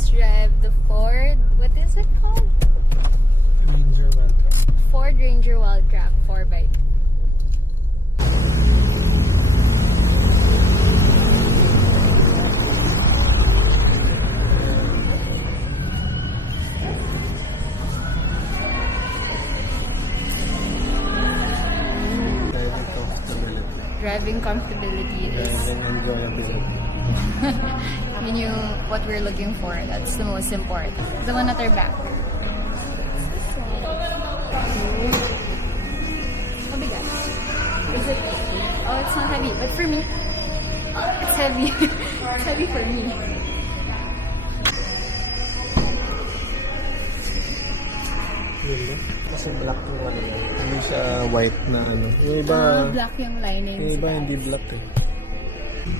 just drive the Ford. What is it called? Ranger Wildcat. Ford Ranger Wildcat 4x2. Driving comfortability. Driving comfortability is Driving enjoyability. yun yung what we're looking for. That's the most important. The one at our back. Mabigat. Is it? Oh, it's not heavy. But for me, it's heavy. It's heavy for me. Really? Kasi black yung ano yan. Hindi siya white na ano. Yung iba, Black yung lining. yung iba hindi black eh.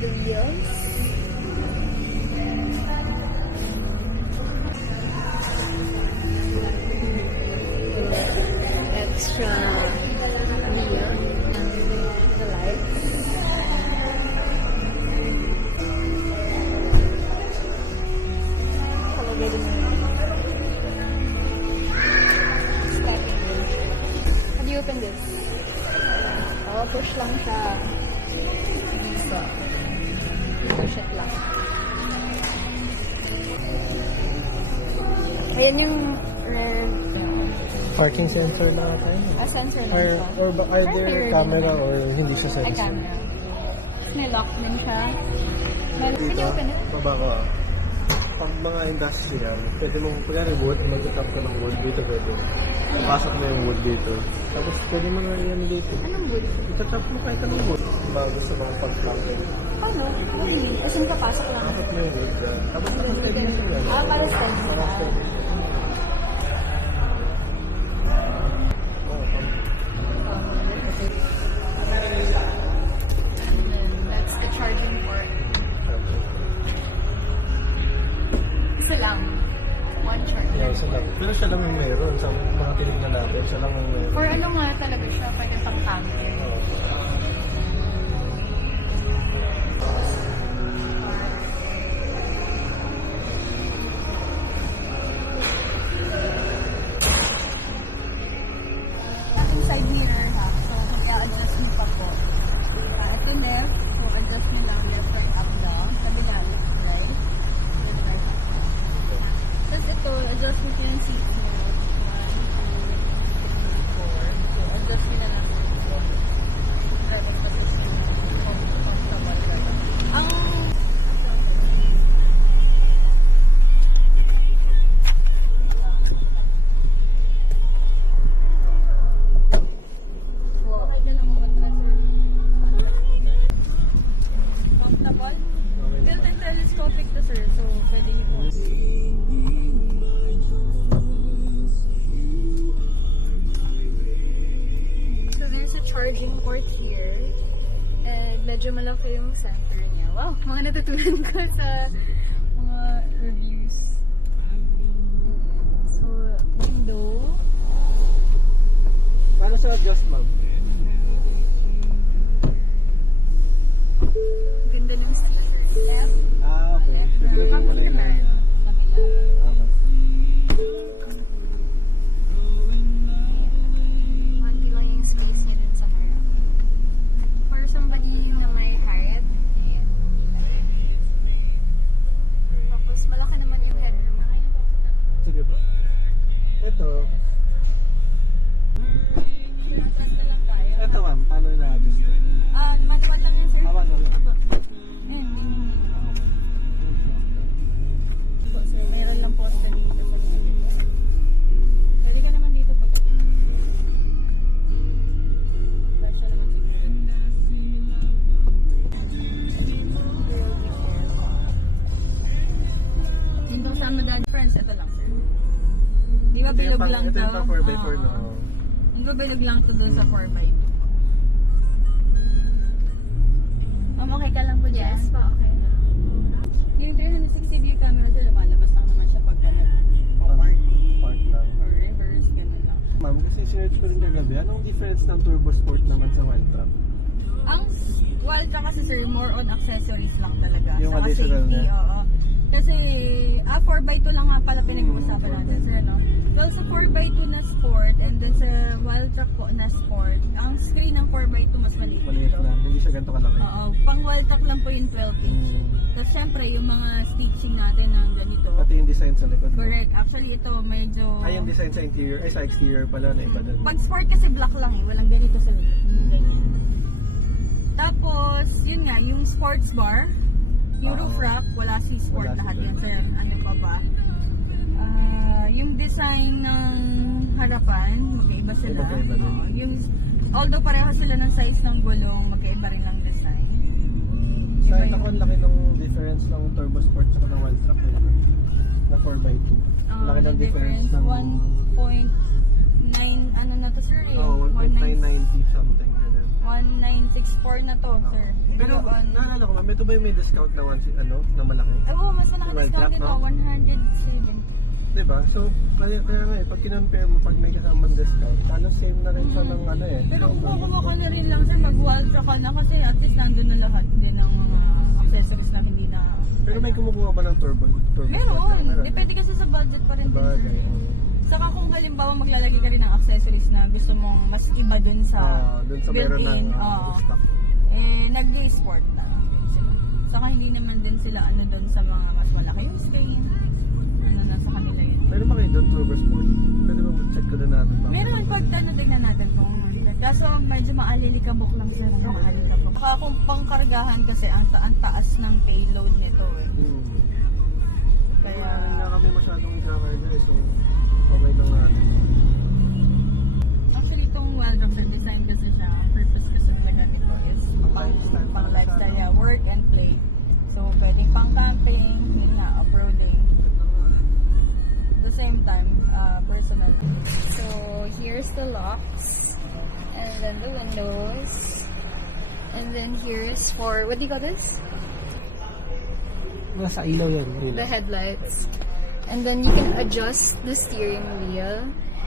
The wheels. Extra wheel and the lights. How do you open this? Oh, push lang siya. Dito. Push it lang. Ayan yung red Parking sensor na ata yun. sensor lang Or, siya. or ba, Parang either mirror camera din. or hindi siya Ay, sensor. camera. May lock din siya. Can you open it? Baba ko ah. Pag mga industrial, pwede mong, pagkari wood, mag-tap ka ng wood dito pwede. Pasok mo yung wood dito. Tapos pwede mga yan dito. Anong wood? Itatap mo kahit anong wood. Bago sa mga pag-tanking. Ano? As in, papasok lang. Tapos mo yung wood. Tapos mo yung pwede mo yan. Para steady. Para steady. That's the charging port. Isa lang. One charger. Yeah, isa lang. Pero siya lang yung meron. Sa mga tinignan natin, siya lang yung meron. Or ano nga talaga siya, pwede pang camping. Oo. Yung side mirror ha. So, kung i-adjust mo pa po. Ito left. So, adjust nyo lang left and up down. Sabi nga, left, right. Left, right. Tapos ito, adjust mo yung seat mo. 1, 2, 3, 4. So, adjust nyo na lang. Driver position. Comfortable. Ang comfortable. Built-in telescopic to sir, so pwede nyo po. So there's a charging port here. And medyo malaki yung center niya. Wow, mga natutunan ko sa mga reviews. So, window. Paano sa adjust, ma'am? Ganda ng sticker. Left. Ah, okay. Left. Pwede mo Kampi pala naman. yun. Okay. Konti lang yung space niya dun sa harap. For somebody na may height, ayan. Tapos malaki naman yung headroom. Sige po. Ito. Ito, ma'am. Paano na-adjust? Manual lang yan, sir. Awan lang. Po, sir. Mayroon lang po sa dito sa pwede ka naman dito po. Presyo naman yung kasama dad friends, ito lang, sir. Di ba bilog lang to? Ito yung 4x4 na. Di ba bilog lang to doon sa 4x2? Okay ka lang po dyan? Yes pa, okay na. Yung 360 view camera sir, lumalabas lang naman siya pag park Park lang. or reverse, ganun lang. Ma'am, kasi search ko rin kagabi, anong difference ng Turbo Sport naman sa Wild Trap? Ang Waltra kasi sir, more on accessories lang talaga. Yung Saka additional safety, na? oo. Kasi, for 4x2 lang nga pala pinag-uusapan natin, sir, no? Well, sa 4x2 na sport and then sa wild track po na sport, ang screen ng 4x2 mas maliit. Maliit lang, hindi siya ganito kalaki. Oo, pang wild track lang po yung 12 inch. Tapos syempre, yung mga stitching natin ng ganito. Pati yung design sa likod. Correct. Actually, ito medyo... Ay, yung design sa interior, ay sa exterior pala na iba doon. Pag sport kasi black lang eh. Walang ganito sa likod. Yung ganyan. Tapos, yun nga, yung sports bar, yung roof rack, wala si sport Wala si lahat sport. yan, sir. Ano pa ba? Yung design ng harapan, magkaiba sila. Magkaiba din. Oo, yung, although pareho sila ng size ng gulong, magkaiba rin lang design. Sa Iba ito yung- ang laki ng difference ng turbo sport sa ng wild track na 4x2. Laki ng the difference ng 1.9, ano na to, sir? Oh, 1.990 something. Ganun. 1964 na to, sir. Pero on, naalala ko nga, ito ba yung may discount na na malaki? mas malaki Wild discount track, dito, no? 170. Diba? So, kaya nga eh, pag kinonfirm mo, pag may kasamang discount, halos same na rin siya ng ano eh. Pero kung kukuha ka na rin lang, sir, mag-wild track ka na kasi at least nandun na lahat din ng mga accessories na hindi na... Pero may kumukuha ba ng turbo sport? Meron. Depende kasi sa budget pa rin din, sir. Bagay. Saka kung halimbawa maglalagay ka rin ng accessories na gusto mong mas iba dun sa Dun sa meron built-in, ng stock. nag-do-sport na sila. Saka hindi naman din sila ano dun sa mga mas malaki yung screen. Ano na sa kanila yun. Meron ba kayo doon, turbo sport? Pwede ba check ko na natin ba? Meron pag tingnan natin kung kaso medyo maalilikabok lang siya ng maalikabok. Saka kung pangkargahan kasi ang taas ng payload nito eh. Kaya nga kami masyadong ikakarga eh, so okay lang natin. Actually itong wild rocker design kasi siya, ang purpose kasi talaga nito is pang lifestyle, yeah, work and play. So pwedeng pang camping, yun nga, off-roading. At the same time, personal. So here's the locks, and then the windows, and then here's for, what do you call this? Nasa ilaw yan. The headlights. And then you can adjust the steering wheel.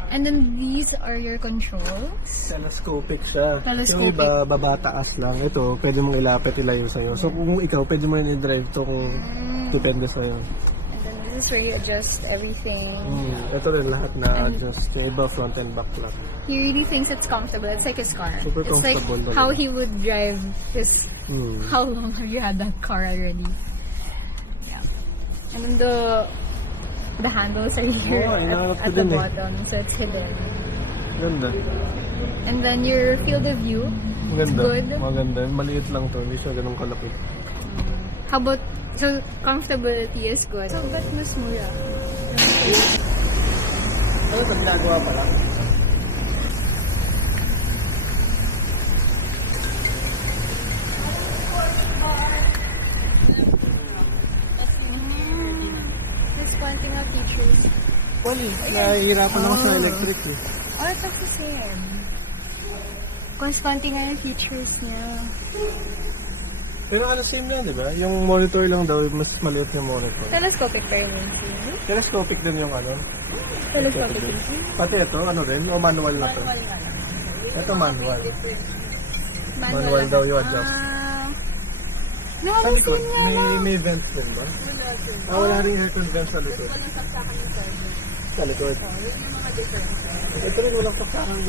And then these are your controls. Telescopic siya. Telescopic. Yung iba, babataas lang. Ito, pwede mong ilapit ilayo sa'yo. So kung ikaw, pwede mo yun i-drive to kung depende sa'yo. And then this is where you adjust everything. Ito rin lahat na adjust. Yung iba, front and back lang. He really thinks it's comfortable. It's like his car. Super It's like comfortable how talaga. he would drive his... Hmm. How long have you had that car already? Yeah. And then the handles are here Oh, inaanap ko at the din eh. bottom. So it's hidden. Ganda. And then your field of view. Maganda. Good. Maganda. Maliit lang to. Hindi siya ganun kalaki. How about, so comfortability is good. So ba't mas mura? Ano sa ginagawa pa lang? This pointing out features. Wali. Nahihirapan ako sa electric eh. Oh, it's like the same. Constante nga yung features niya. Pero ano same lang, di ba? Yung monitor lang daw, mas maliit yung monitor. Telescopic pa yung windshield. Telescopic din yung ano. Telescopic windshield. Pati ito, ano rin? O manual na to? Ito manual. Manual daw yung adjust. Sa likod, Nakakasin nga lang. may vents din ba? Wala rin aircon vents sa likod. Sa likod. Ito rin walang saksakan.